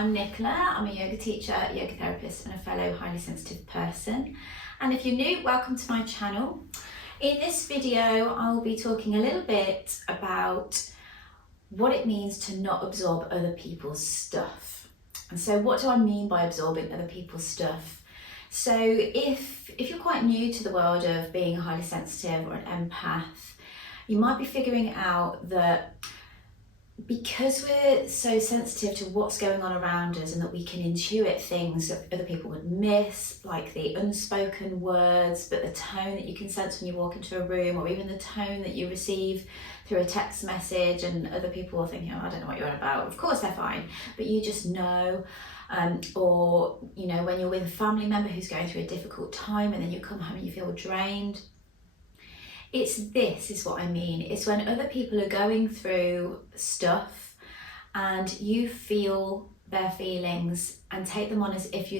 I'm Nicola. I'm a yoga teacher, yoga therapist and a fellow highly sensitive person. And if you're new, welcome to my channel. In this video, I'll be talking a little bit about what it means to not absorb other people's stuff. And so what do I mean by absorbing other people's stuff? So if you're quite new to the world of being a highly sensitive or an empath, you might be figuring out that because we're so sensitive to what's going on around us and that we can intuit things that other people would miss, like the unspoken words, but the tone that you can sense when you walk into a room, or even the tone that you receive through a text message, and other people are thinking, oh, I don't know what you're on about. Of course they're fine, but you just know. Or, you know, when you're with a family member who's going through a difficult time and then you come home and you feel drained. This is what I mean. It's when other people are going through stuff and you feel their feelings and take them on as if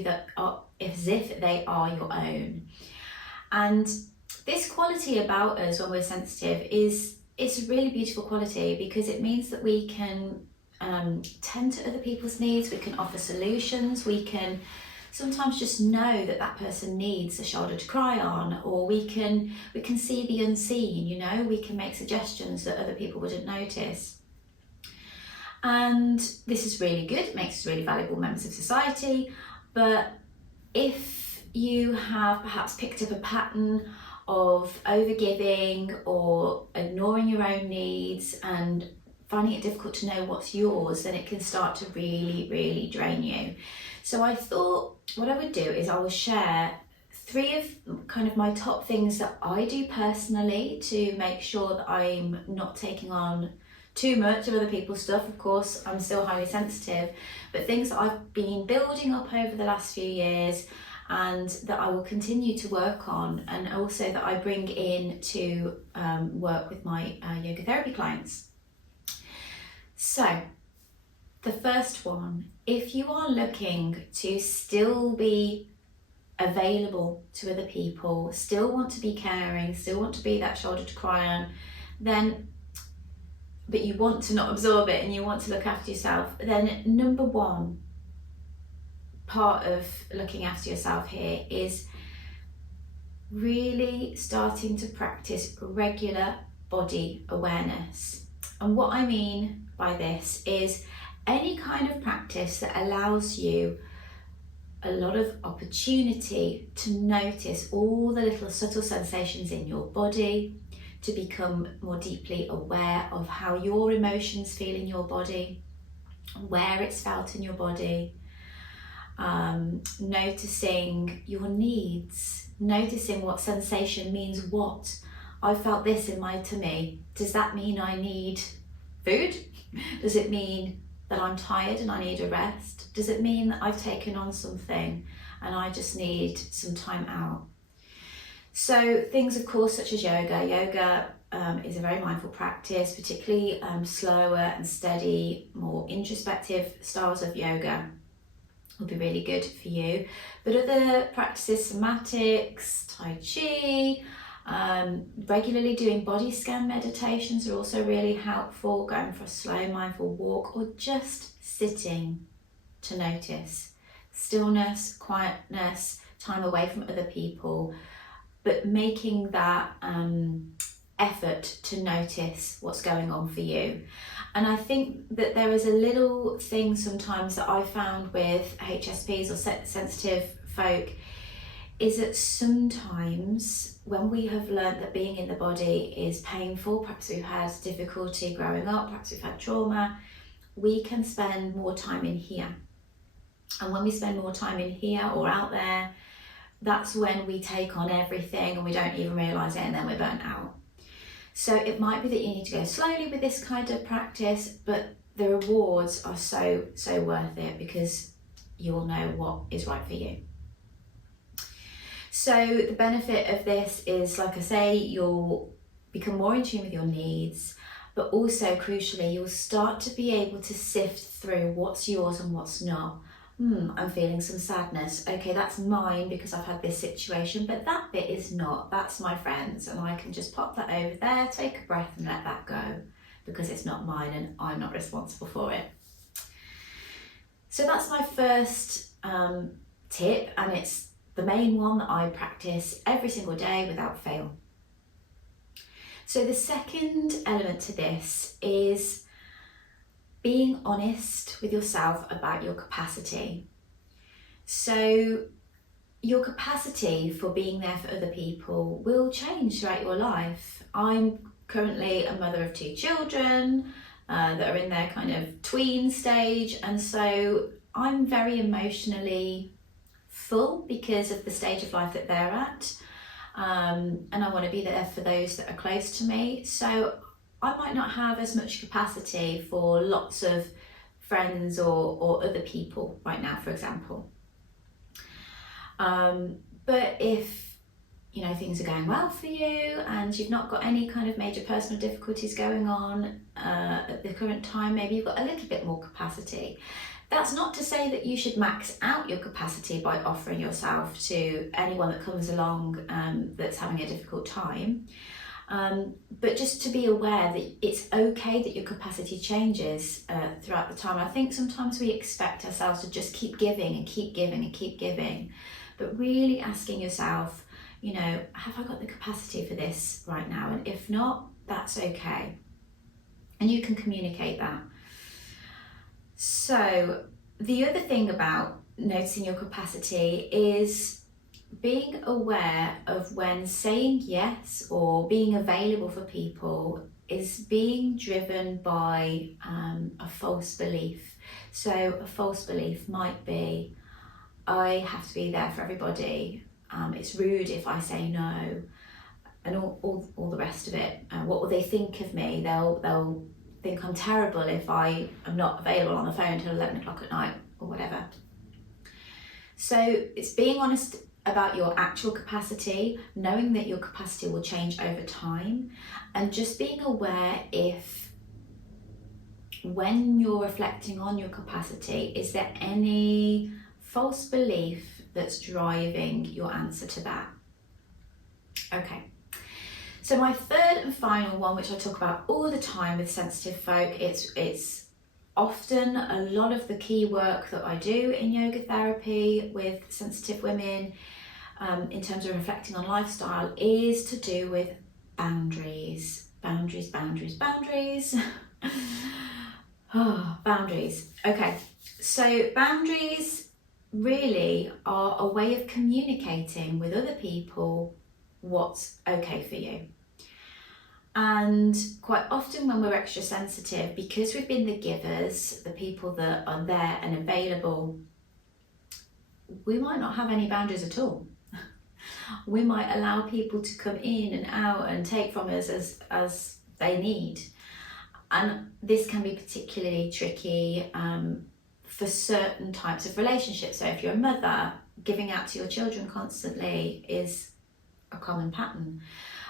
they are your own. And this quality about us when we're sensitive it's a really beautiful quality, because it means that we can tend to other people's needs, we can offer solutions, we can sometimes just know that that person needs a shoulder to cry on, or we can see the unseen, you know, we can make suggestions that other people wouldn't notice. And this is really good, it makes us really valuable members of society. But if you have perhaps picked up a pattern of overgiving or ignoring your own needs and finding it difficult to know what's yours, then it can start to really, really drain you. So I thought what I would do is I will share 3 of kind of my top things that I do personally to make sure that I'm not taking on too much of other people's stuff. Of course, I'm still highly sensitive, but things that I've been building up over the last few years and that I will continue to work on, and also that I bring in to work with my yoga therapy clients. So, the first one, if you are looking to still be available to other people, still want to be caring, still want to be that shoulder to cry on, but you want to not absorb it and you want to look after yourself, then number 1 part of looking after yourself here is really starting to practice regular body awareness. And what I mean by this is any kind of practice that allows you a lot of opportunity to notice all the little subtle sensations in your body, to become more deeply aware of how your emotions feel in your body, where it's felt in your body, noticing your needs, noticing what sensation means what. I felt this in my tummy. Does that mean I need food? Does it mean that I'm tired and I need a rest? Does it mean that I've taken on something and I just need some time out? So things, of course, such as yoga. Yoga is a very mindful practice, particularly slower and steady, more introspective styles of yoga will be really good for you. But other practices, somatics, Tai Chi, regularly doing body scan meditations are also really helpful, going for a slow mindful walk, or just sitting to notice. Stillness, quietness, time away from other people, but making that effort to notice what's going on for you. And I think that there is a little thing sometimes that I found with HSPs or sensitive folk, is that sometimes when we have learned that being in the body is painful, perhaps we've had difficulty growing up, perhaps we've had trauma, we can spend more time in here. And when we spend more time in here or out there, that's when we take on everything and we don't even realise it, and then we're burnt out. So it might be that you need to go slowly with this kind of practice, but the rewards are so, so worth it, because you'll know what is right for you. So the benefit of this is, like I say, you'll become more in tune with your needs, but also crucially, you'll start to be able to sift through what's yours and what's not. I'm feeling some sadness. Okay, that's mine because I've had this situation, but that bit is not. That's my friend's, and I can just pop that over there, take a breath and let that go, because it's not mine and I'm not responsible for it. So that's my first tip, and it's the main one that I practice every single day without fail. So the second element to this is being honest with yourself about your capacity. So your capacity for being there for other people will change throughout your life. I'm currently a mother of 2 children that are in their kind of tween stage, and so I'm very emotionally full because of the stage of life that they're at, and I want to be there for those that are close to me. So I might not have as much capacity for lots of friends or other people right now, for example. But if things are going well for you and you've not got any kind of major personal difficulties going on at the current time, maybe you've got a little bit more capacity. That's not to say that you should max out your capacity by offering yourself to anyone that comes along that's having a difficult time. But just to be aware that it's okay that your capacity changes throughout the time. I think sometimes we expect ourselves to just keep giving and keep giving and keep giving, but really asking yourself, have I got the capacity for this right now? And if not, that's okay. And you can communicate that. So the other thing about noticing your capacity is being aware of when saying yes or being available for people is being driven by a false belief. So a false belief might be, I have to be there for everybody. It's rude if I say no, and all the rest of it. What will they think of me? They'll think I'm terrible if I am not available on the phone until 11 o'clock at night or whatever. So it's being honest about your actual capacity, knowing that your capacity will change over time, and just being aware if when you're reflecting on your capacity, is there any false belief that's driving your answer to that? Okay. So my third and final one, which I talk about all the time with sensitive folk, it's often a lot of the key work that I do in yoga therapy with sensitive women in terms of reflecting on lifestyle is to do with boundaries. Boundaries. Boundaries. Okay, so boundaries really are a way of communicating with other people what's okay for you. And quite often when we're extra sensitive, because we've been the givers, the people that are there and available, we might not have any boundaries at all. We might allow people to come in and out and take from us as they need. And this can be particularly tricky for certain types of relationships. So if you're a mother, giving out to your children constantly is a common pattern.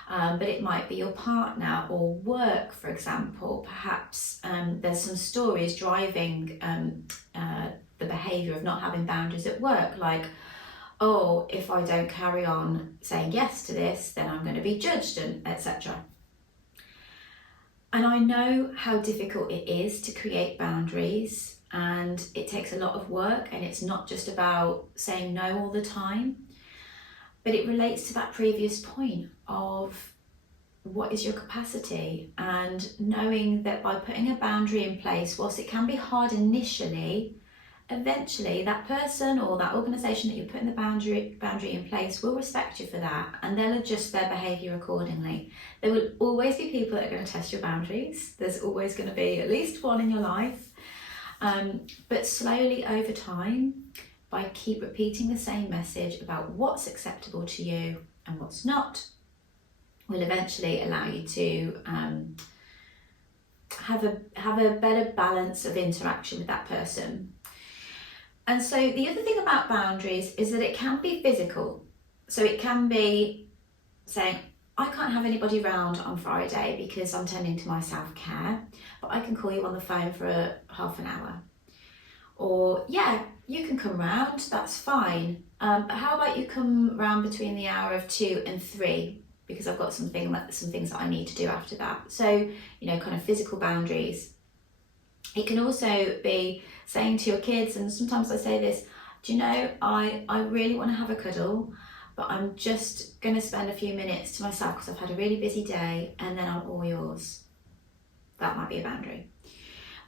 But it might be your partner or work, for example. Perhaps there's some stories driving the behaviour of not having boundaries at work, like, oh, if I don't carry on saying yes to this, then I'm going to be judged, and etc. And I know how difficult it is to create boundaries, and it takes a lot of work, and it's not just about saying no all the time. But it relates to that previous point of what is your capacity, and knowing that by putting a boundary in place, whilst it can be hard initially, eventually that person or that organisation that you're putting the boundary in place will respect you for that, and they'll adjust their behaviour accordingly. There will always be people that are going to test your boundaries. There's always going to be at least one in your life. But slowly over time, by keep repeating the same message about what's acceptable to you and what's not, will eventually allow you to have a better balance of interaction with that person. And so the other thing about boundaries is that it can be physical. So it can be saying, I can't have anybody round on Friday because I'm tending to my self-care, but I can call you on the phone for half an hour. Or, yeah, you can come round, that's fine. But how about you come round between the hour of 2 and 3, because I've got some things that I need to do after that. So, kind of physical boundaries. It can also be saying to your kids, and sometimes I say this, do you know, I really want to have a cuddle, but I'm just going to spend a few minutes to myself because I've had a really busy day, and then I'm all yours. That might be a boundary.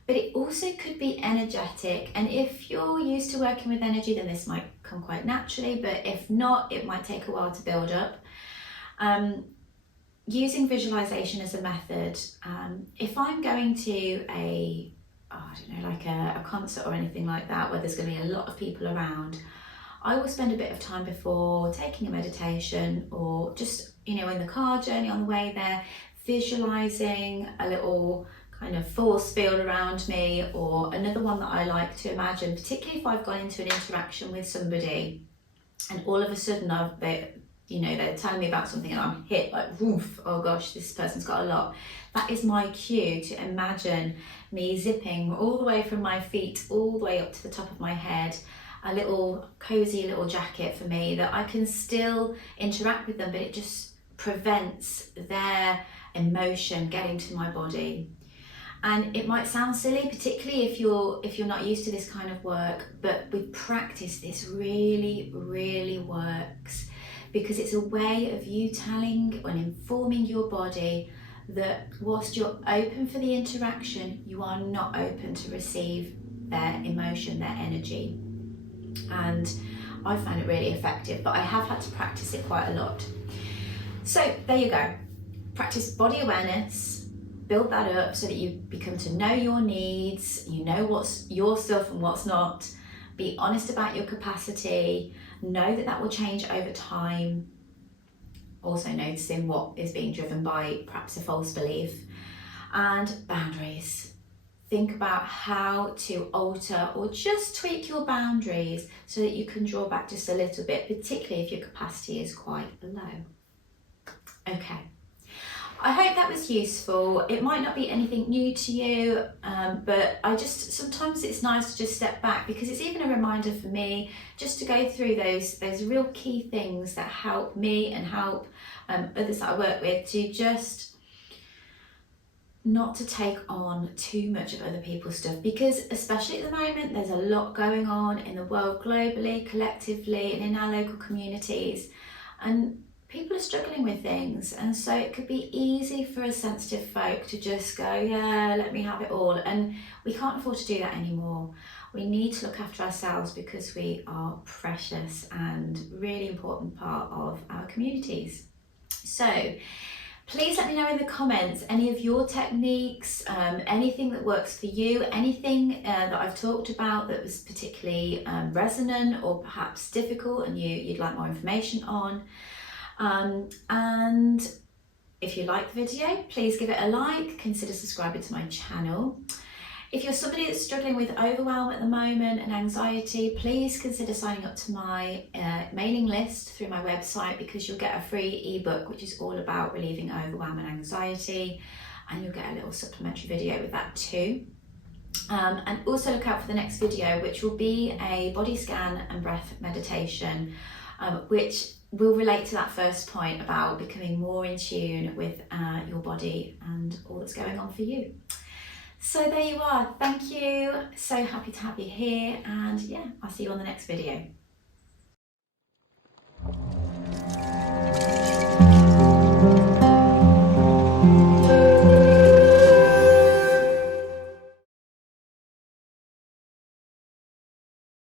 But it also could be energetic, and if you're used to working with energy, then this might come quite naturally, but if not, it might take a while to build up. Using visualization as a method, if I'm going to like a concert or anything like that where there's going to be a lot of people around, I will spend a bit of time before taking a meditation, or just, in the car journey on the way there, visualizing a little kind of force field around me. Or another one that I like to imagine, particularly if I've gone into an interaction with somebody and all of a sudden they're telling me about something and I'm hit like, woof, oh gosh, this person's got a lot. That is my cue to imagine me zipping all the way from my feet all the way up to the top of my head, a little cozy little jacket for me, that I can still interact with them, but it just prevents their emotion getting to my body. And it might sound silly, particularly if you're not used to this kind of work, but with practice this really, really works, because it's a way of you telling and informing your body that whilst you're open for the interaction, you are not open to receive their emotion, their energy. And I find it really effective, but I have had to practice it quite a lot. So there you go. Practice body awareness, build that up so that you become to know your needs, you know what's your stuff and what's not. Be honest about your capacity, know that will change over time. Also noticing what is being driven by perhaps a false belief. And boundaries. Think about how to alter or just tweak your boundaries so that you can draw back just a little bit, particularly if your capacity is quite low. Okay. I hope that was useful. It might not be anything new to you, but sometimes it's nice to just step back, because it's even a reminder for me just to go through those real key things that help me and help others that I work with, to just not to take on too much of other people's stuff, because especially at the moment there's a lot going on in the world globally, collectively, and in our local communities, and people are struggling with things, and so it could be easy for us sensitive folk to just go, yeah, let me have it all, and we can't afford to do that anymore. We need to look after ourselves, because we are precious and really important part of our communities. So please let me know in the comments any of your techniques, anything that works for you, anything that I've talked about that was particularly resonant or perhaps difficult and you'd like more information on. And if you like the video, please give it a like, consider subscribing to my channel. If you're somebody that's struggling with overwhelm at the moment and anxiety, please consider signing up to my mailing list through my website, because you'll get a free ebook which is all about relieving overwhelm and anxiety, and you'll get a little supplementary video with that too. And also look out for the next video, which will be a body scan and breath meditation, which will relate to that first point about becoming more in tune with your body and all that's going on for you. So there you are. Thank you. So happy to have you here, and yeah, I'll see you on the next video.